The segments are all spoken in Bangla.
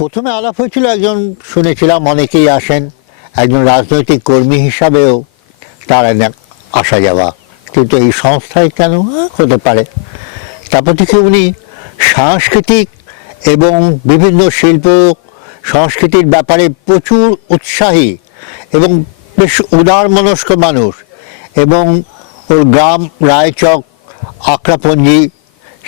প্রথমে আলাপ হয়েছিল, একজন শুনেছিলাম, অনেকেই আসেন, একজন রাজনৈতিক কর্মী হিসাবেও তার আসা যাওয়া। কিন্তু এই সংস্থায় কেন হতে পারে? তারপর থেকে উনি সাংস্কৃতিক এবং বিভিন্ন শিল্প, সংস্কৃতির ব্যাপারে প্রচুর উৎসাহী এবং বেশ উদার মনস্ক মানুষ এবং ওর গ্রাম, রায়চক আকরাপঞ্জি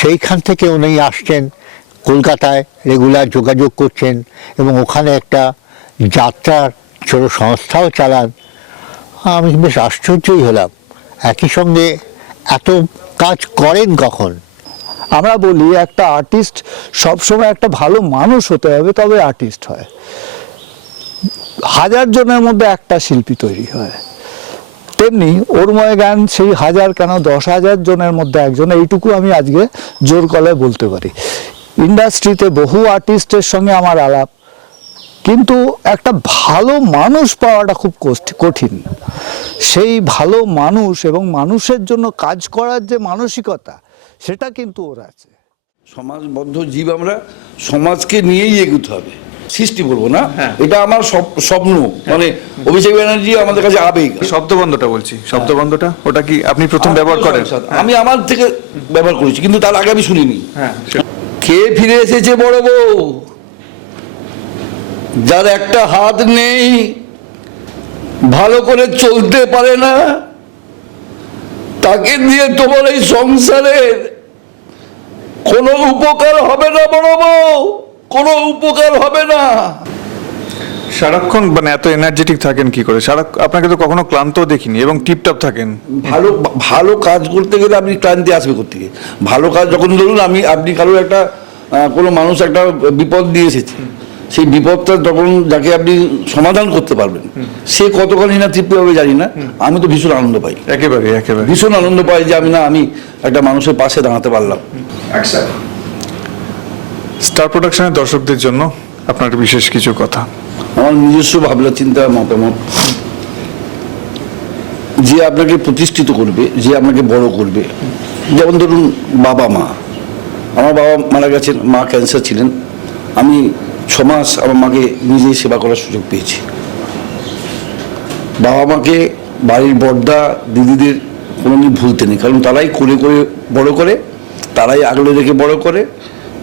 সেইখান থেকে উনি আসছেন। কলকাতায় রেগুলার যোগাযোগ করছেন এবং ওখানে একটা যাত্রার ছোট সংস্থাও চালান। আমি বেশ আশ্চর্যই হলাম। একই সঙ্গে এত কাজ করেন কখন? আমরা বলি একটা আর্টিস্ট সবসময় একটা ভালো মানুষ হতে হবে, তবে আর্টিস্ট হয়। হাজার জনের মধ্যে একটা শিল্পী তৈরি হয়। তেমনি ওরময় গান সেই হাজার কেন দশ হাজার জনের মধ্যে একজন, এইটুকু আমি আজকে জোর গলায় বলতে পারি। ইন্ডাস্ট্রিতে বহু আর্টিস্টের সঙ্গে আমার আলাপ কিন্তু একটা ভালো মানুষ পাওয়াটা খুব কঠিন। সেই ভালো মানুষ এবং মানুষের জন্য কাজ করার যে মানসিকতা সেটা কিন্তু ওর আছে। সমাজবদ্ধ জীব আমরা সমাজকে নিয়েই এগুতে হবে। সৃষ্টি বলব না হ্যাঁ। এটা আমার স্বপ্ন। মানে অভিষেক ব্যানার্জি আমাদের কাছে আবেগ। শব্দবন্ধটা বলছি শব্দবন্ধটা? ওটা কি আপনি প্রথম ব্যবহার করেন? আমি আমার থেকে ব্যবহার করেছি কিন্তু তার আগে আমি শুনিনি। হ্যাঁ কে ফিরে এসেছে বড় বউ? যার একটা হাত নেই, ভালো করে চলতে পারে না, তাকে দিয়ে তোমার এই সংসারের কোনো উপকার হবে না বড় বউ? কোনো উপকার হবে না। সারাক্ষণ মানে এত এনার্জেটিক থাকেন কি করে? সারা আপনাকে তো কখনো ক্লান্ত দেখিনি এবং টিপটপ থাকেন। ভালো ভালো কাজ করতে গেলে আপনি ক্লান্তি আসবে কোথেকে ভালো কাজ যখন ধরুন আমি আপনি কারোর একটা কোনো মানুষ একটা বিপদ দিয়ে এসেছে। সেই বিপদটা যখন যাকে আপনি সমাধান করতে পারবেন। সে কতখানি না তৃপ্তি হবে জানি না। আমি তো ভীষণ আনন্দ পাই। একেবারে একেবারে। ভীষণ আনন্দ পাই যে আমি না আমি একটা মানুষের পাশে দাঁড়াতে পারলাম। স্টার প্রোডাকশনের দর্শকদের জন্য আপনার বিশেষ কিছু কথা। আমার নিজস্ব ভাবনা, চিন্তা, মতামত। যে আপনাকে প্রতিষ্ঠিত করবে, যে আপনাকে বড় করবে, যেমন ধরুন বাবা মা। আমার বাবা মারা গেছেন, মা ক্যান্সার ছিলেন। আমি ছ মাস আমার মাকে নিজেই সেবা করার সুযোগ পেয়েছি। বাবা মাকে বাড়ির বর্দা, দিদিদের কোনো কোনোদিন ভুলতে নেই। কারণ তারাই করে করে বড় করে, তারাই আগলে রেখে বড় করে।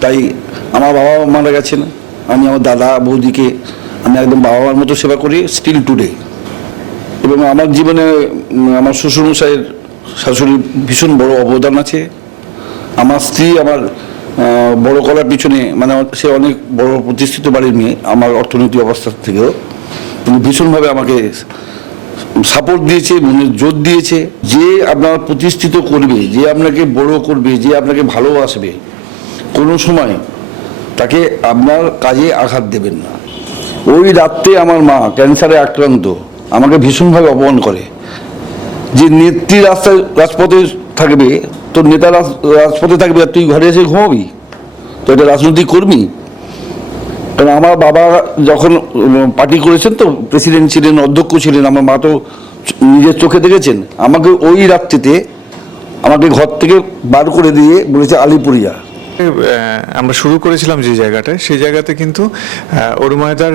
তাই আমার বাবা মারা গেছেন। আমি আমার দাদা, বৌদিকে আমি একদম বাবা মার মতো সেবা করি স্টিল টুডে এবং আমার জীবনে আমার শ্বশুরমশাইয়ের শাশুড়ির ভীষণ বড় অবদান আছে। আমার স্ত্রী আমার বড় করার পিছনে মানে সে অনেক বড় প্রতিষ্ঠিত বাড়ির মেয়ে আমার অর্থনৈতিক অবস্থা থেকেও। কিন্তু ভীষণভাবে আমাকে সাপোর্ট দিয়েছে মনে জোর দিয়েছে। যে আপনার প্রতিষ্ঠিত করবে, যে আপনাকে বড় করবে, যে আপনাকে ভালোবাসবে, কোনো সময় তাকে আপনার কাজে আঘাত দেবেন না। ওই রাত্রে আমার মা ক্যান্সারে আক্রান্ত, আমাকে ভীষণভাবে অপমান করে। যে নেত্রী রাস্তায় রাজপথে থাকবে তোর নেতা রাজপথে থাকবে, আর তুই ঘরে এসে ঘুমাবি? তো এটা রাজনৈতিক কর্মী? কারণ আমার বাবা যখন পার্টি করেছেন তো, প্রেসিডেন্ট ছিলেন, অধ্যক্ষ ছিলেন, আমার মা তো নিজের চোখে দেখেছেন। আমাকে ওই রাত্রিতে আমাকে ঘর থেকে বার করে দিয়ে বলেছে আলিপুরিয়া আমরা শুরু করেছিলাম যে জায়গাটায় সেই জায়গাতে কিন্তু অরুমায়দার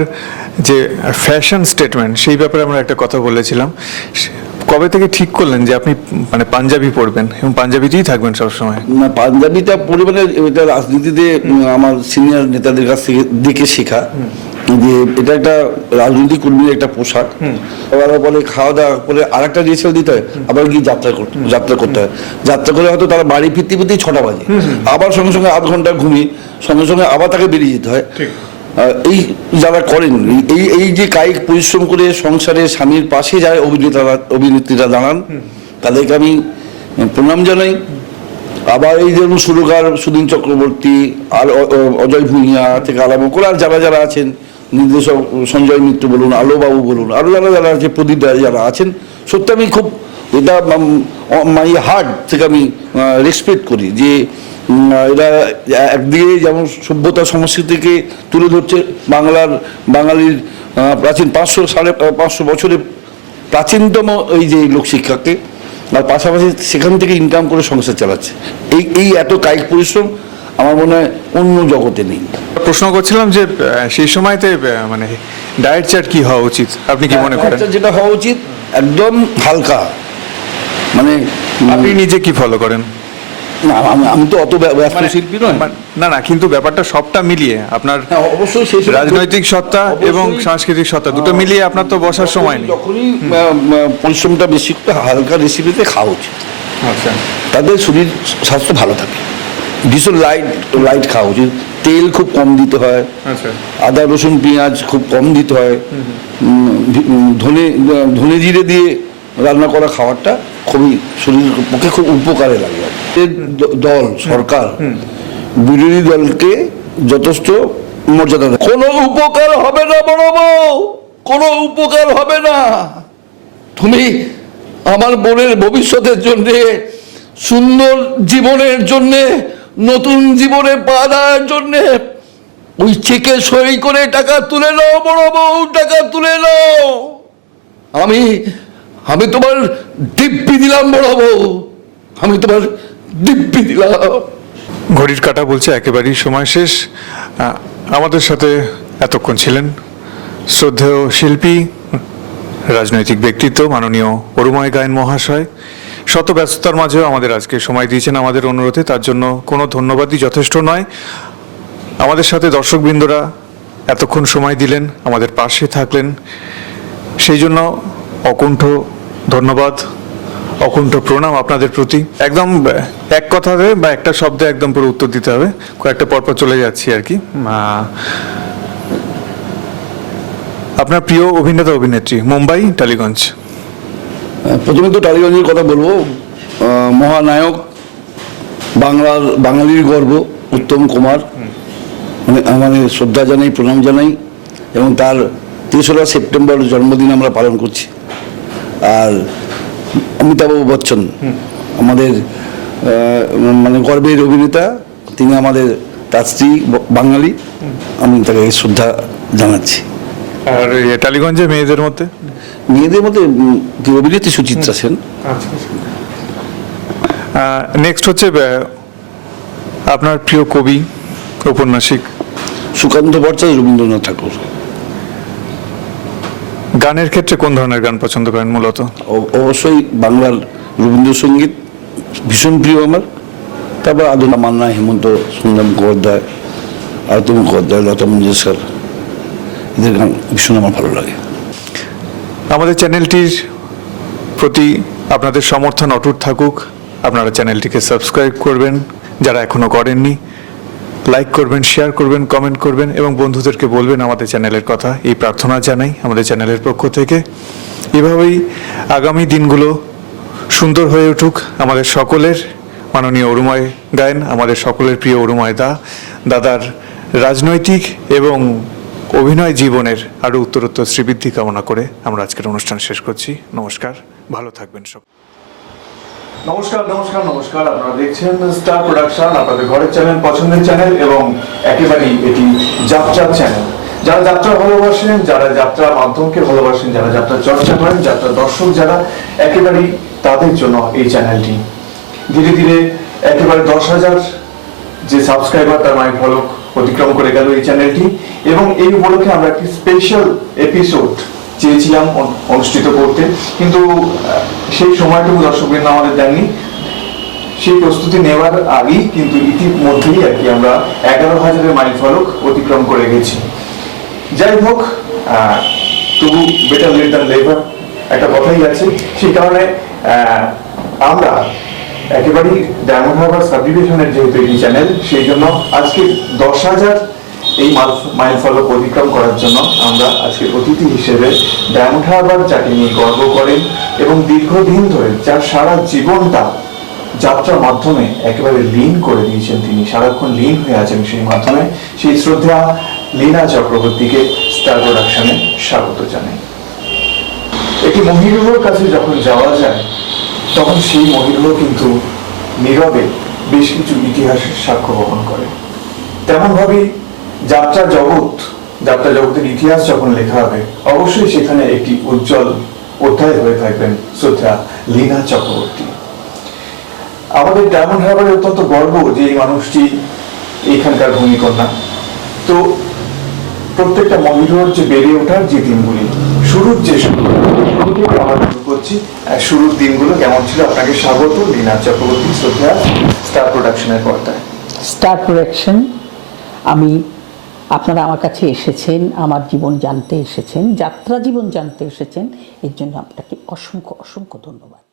যে ফ্যাশন স্টেটমেন্ট সেই ব্যাপারে আমরা একটা কথা বলেছিলাম। কবে থেকে ঠিক করলেন যে আপনি মানে পাঞ্জাবি পড়বেন এবং পাঞ্জাবিতেই থাকবেন সবসময়? না পাঞ্জাবিটা পরিমাণে এটা রাজনীতিতে আমার সিনিয়র নেতাদের কাছ থেকে দেখে শেখা। যে এটা একটা রাজনৈতিক কর্মীর একটা পোশাক। আবার বলে খাওয়া দাওয়া করে আর একটা রিহার্সাল দিতে হয় আবার গিয়ে যাত্রা করতে যাত্রা করতে হয়। যাত্রা করে হয়তো তারা বাড়ি ফিরতে ফিরতেই ছটা বাজে। আবার সঙ্গে সঙ্গে আধ ঘণ্টা ঘুমিয়ে সঙ্গে সঙ্গে আবার তাকে বেরিয়ে যেতে হয়। এই যারা করেন এই এই যে কায়িক পরিশ্রম করে সংসারে স্বামীর পাশে যায় অভিনেতারা অভিনেত্রীরা দাঁড়ান তাদেরকে আমি প্রণাম জানাই। আবার এই যেমন সুরকার সুদিন চক্রবর্তী আর অজয় ভূঁইয়া থেকে আরম্ভ করে আর যারা যারা আছেন নির্দেশক সঞ্জয় মিত্র বলুন, আলোবাবু বলুন আরও যারা যারা আছে, প্রদীপ যারা আছেন, সত্যি আমি খুব এটা মাই হার্ট থেকে আমি রেসপেক্ট করি যে এরা একদিকে যেমন সভ্যতা সংস্কৃতিকে তুলে ধরছে, বাংলার, বাঙালির প্রাচীন পাঁচশো সাড়ে পাঁচশো বছরের প্রাচীনতম এই যে লোকশিক্ষাকে, আর পাশাপাশি সেখান থেকে ইনকাম করে সংসার চালাচ্ছে। এই এই এত কায়িক পরিশ্রম আমার মনে হয় অন্য জগতে নেই। প্রশ্ন করছিলাম যে সেই সময়তে মানে ডায়েট চার্ট কি হওয়া উচিত? আপনি কি মনে করেন? যেটা হওয়া উচিত একদম হালকা। মানে আপনি নিজে কি ফলো করেন? না, আমি তো অত ব্য- ব্যস্ত মানে- শিল্পী নয় মানে- না না কিন্তু ব্যাপারটা সবটা মিলিয়ে আপনার হ্যাঁ, অবশ্যই সেই রাজনৈতিক সত্তা এবং সাংস্কৃতিক সত্তা দুটো মিলিয়ে আপনার তো বসার সময় নেই। যখনই পরিশ্রমটা বেশি হালকা রেসিপিতে খাওয়া উচিত। আচ্ছা। তাদের শরীর স্বাস্থ্য ভালো থাকে। ভীষণ লাইট লাইট খাওয়া উচিত তেল খুব কম দিতে হয় আচ্ছা। আদা রসুন পেঁয়াজ খুব কম দিতে হয়। ধনে ধনে জিরে দিয়ে রান্না করা খাবারটা খুবই শরীরের পক্ষে খুব উপকারে লাগে। দল সরকার বিরোধী দলকে যথেষ্ট মর্যাদা দেয়। কোনো উপকার হবে না বড় বউ! কোনো উপকার হবে না। তুমি আমার বোনের ভবিষ্যতের জন্যে সুন্দর জীবনের জন্যে নতুন জীবনে পা দেওয়ার জন্যে ওই চেকে সই করে টাকা তুলে নাও, বড় বউ, টাকা তুলে নাও। আমি আমি তোমার দিব্যি দিলাম, বড় বউ। আমি তোমার দিব্যি দিলাম। ঘড়ির কাটা বলছে একেবারেই সময় শেষ। আমাদের সাথে এতক্ষণ ছিলেন শ্রদ্ধেয় শিল্পী, রাজনৈতিক ব্যক্তিত্ব, মাননীয় অরুময় গায়ন মহাশয়। শত ব্যস্ততার মাঝেও আমাদের আজকে সময় দিয়েছেন আমাদের অনুরোধে। তার জন্য কোনো ধন্যবাদই যথেষ্ট নয়। আমাদের সাথে দর্শকবৃন্দরা এতক্ষণ সময় দিলেন, আমাদের পাশে থাকলেন। সেই জন্য অকুণ্ঠ ধন্যবাদ, অকুণ্ঠ প্রণাম আপনাদের প্রতি। একদম এক কথাতে বা একটা শব্দে একদম পুরো উত্তর দিতে হবে। কয়েকটা পরপর চলে যাচ্ছি আর কি। আপনার প্রিয় অভিনেতা, অভিনেত্রী, মুম্বাই, টালিগঞ্জ। প্রথমে তো টালিগঞ্জের কথা বলব। মহানায়ক বাংলার বাঙালির গর্ব উত্তম কুমার। মানে আমাদের শ্রদ্ধা জানাই প্রণাম জানাই এবং তার তেসরা সেপ্টেম্বর জন্মদিন আমরা পালন করছি। আর অমিতাভ বচ্চন আমাদের মানে গর্বের অভিনেতা তিনি আমাদের তার স্ত্রী বাঙালি। আমি তাকে শ্রদ্ধা জানাচ্ছি। আর টালিগঞ্জে মেয়েদের মধ্যে? মেয়েদের মধ্যে অভিনেত্রী সুচিত্রা সেন। নেক্সট হচ্ছে আপনার প্রিয় কবি ঔপন্যাসিক। সুকান্ত ভট্টাচার্য রবীন্দ্রনাথ ঠাকুর। গানের ক্ষেত্রে কোন ধরনের গান পছন্দ করেন মূলত? অবশ্যই বাংলার রবীন্দ্রসঙ্গীত ভীষণ প্রিয় আমার। তারপর আদুনা মান্না হেমন্ত সুন্দর মুখোপাধ্যায় আয়তম মুখোপাধ্যায় লতা মঞ্জেশকর এদের গান ভীষণ আমার ভালো লাগে। আমাদের চ্যানেলটির প্রতি আপনাদের সমর্থন অটুট থাকুক। আপনারা চ্যানেলটিকে সাবস্ক্রাইব করবেন। যারা এখনও করেননি, লাইক করবেন, শেয়ার করবেন, কমেন্ট করবেন এবং বন্ধুদেরকে বলবেন আমাদের চ্যানেলের কথা। এই প্রার্থনা জানাই আমাদের চ্যানেলের পক্ষ থেকে। এভাবেই আগামী দিনগুলো সুন্দর হয়ে উঠুক। আমাদের সকলের মাননীয় অরুময় গায়েন, আমাদের সকলের প্রিয় অরুময় দা, দাদার রাজনৈতিক এবং অভিনয় জীবনের আরও উত্তরোত্তর শ্রীবৃদ্ধি কামনা করে আমরা আজকের অনুষ্ঠান শেষ করছি। নমস্কার, ভালো থাকবেন সব। নমস্কার নমস্কার নমস্কার। আপনারা দেখছেন স্টার প্রোডাকশন আপনাদের ঘরের চ্যানেল, পছন্দের চ্যানেল এবং একেবারেই এটি যাত্রার চ্যানেল। যারা যাত্রা ভালোবাসেন, যারা যাত্রা মাধ্যমকে ভালোবাসেন, যারা যাত্রা চর্চা করেন, যাত্রা দর্শক, যারা একেবারেই তাদের জন্য এই চ্যানেলটি। ধীরে ধীরে একেবারে দশ হাজার যে সাবস্ক্রাইবার তার মাইক ফলক অতিক্রম করে গেল এই চ্যানেলটি। এবং এই উপলক্ষে আমরা একটি স্পেশাল এপিসোড চেয়েছিলাম অনুষ্ঠিত করতে। কিন্তু সেই সময়টুকু দর্শকবৃন্দ আমাদের দেননি। সেই প্রস্তুতি নেওয়ার আগেই কিন্তু ইতিমধ্যেই আর কি আমরা এগারো হাজারের মাইল ফলক অতিক্রম করে গেছি। যাই হোক তবু বেটার লেট দ্যান লেবার একটা কথাই আছে। সেই কারণে আমরা একেবারেই ডায়মন্ড হারবার সাবডিভিশনের যেহেতু এই চ্যানেল, সেই জন্য আজকে দশ হাজার এই মাইল ফলক অতিক্রম করার জন্য আমরা আজকে অতিথি হিসেবে ডায়মন্ড হারবার যাকে নিয়ে গর্ব করেন এবং দীর্ঘদিন ধরে যার সারা জীবনটা যাত্রার মাধ্যমে একেবারে লীন করে দিয়েছেন তিনি, সারাক্ষণ লীন হয়ে আছেন সেই মাধ্যমে। সেই শ্রদ্ধা লীনা চক্রবর্তীকে স্টার প্রোডাকশনে স্বাগত জানাই। একটি মহিরুহর কাছে যখন যাওয়া যায় তখন সেই মহিরুহ কিন্তু নীরবে বেশ কিছু ইতিহাসের সাক্ষ্য বহন করে। তেমন ভাবেই যাত্রা জগৎ, যাত্রা জগতের ইতিহাস যখন লেখা হবে, অবশ্যই সেখানে একটি উজ্জ্বল অধ্যায় হয়ে থাকবেন শ্রদ্ধা লীনা চক্রবর্তী। আমাদের ডায়মন্ড হারবারে অত্যন্ত গর্ব যে এই মানুষটি এখানকার ভূমিকন্যা। তো প্রত্যেকটা মহিলার যে বেড়ে ওঠার যে দিনগুলি শুরুর যে শুরু আমরা শুরু করছি। শুরুর দিনগুলো কেমন ছিল? আপনাকে স্বাগত, লীনা চক্রবর্তী, শ্রদ্ধা, স্টার প্রোডাকশনের পর্দায় স্টার প্রোডাকশন, আমি, আপনারা আমার কাছে এসেছেন, আমার জীবন জানতে এসেছেন, যাত্রা জীবন জানতে এসেছেন, এর জন্য আপনাকে অসংখ্য অসংখ্য ধন্যবাদ।